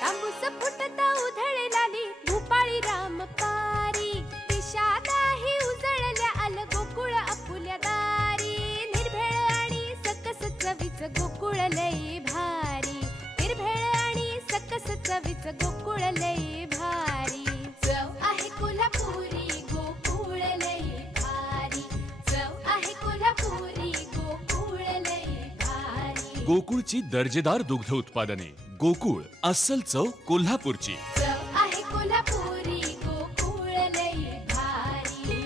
तांबूस फुटता उधळलाली भूपाळी रामपारी दिशादाही उजळल्या आल गोकुळ आपुल्या दारी निर्भेळ आणि सकस चवीच गोकुळ लई भारी निर्भेळ आणि सकस चवीच गोकुळ लई भारी चव आहे कोल्हापुरी गोकुळ लई भारी चव आहे कोल्हापुरी गोकुळ लई भारी गोकुळची दर्जेदार दुग्ध उत्पादने गोकुळ अस्सल चव कोल्हापूरची चव आहे कोल्हापुरी गोकुळ लई भारी।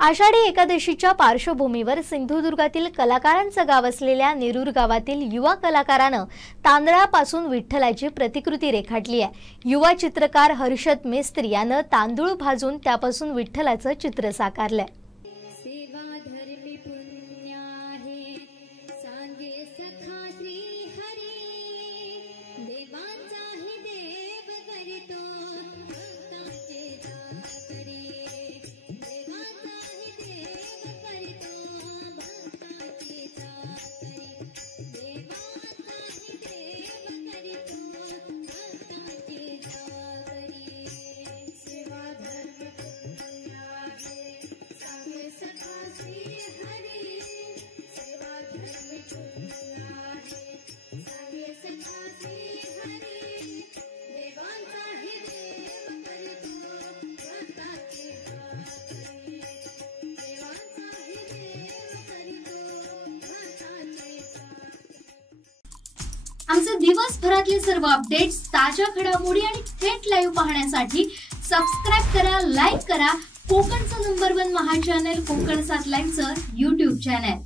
आषाढी एकादशीच्या पार्श्वभूमीवर सिंधुदुर्गातील कलाकारांचं गाव असलेल्या नेरूर गावातील युवा कलाकारानं तांदळापासून विठ्ठलाची प्रतिकृती रेखाटली आहे। युवा चित्रकार हर्षद मेस्त्री यानं तांदूळ भाजून त्यापासून विठ्ठलाचं चित्र साकारलंय। आमचे दिवसभरातले सर्व अपडेट्स, ताज्या घडामोडी आणि थेट लाईव्ह पाहण्यासाठी सबस्क्राइब करा, लाईक करा कोकणचं नंबर 1 महा चॅनल कोकण 7 लाईव्हचं YouTube चॅनल।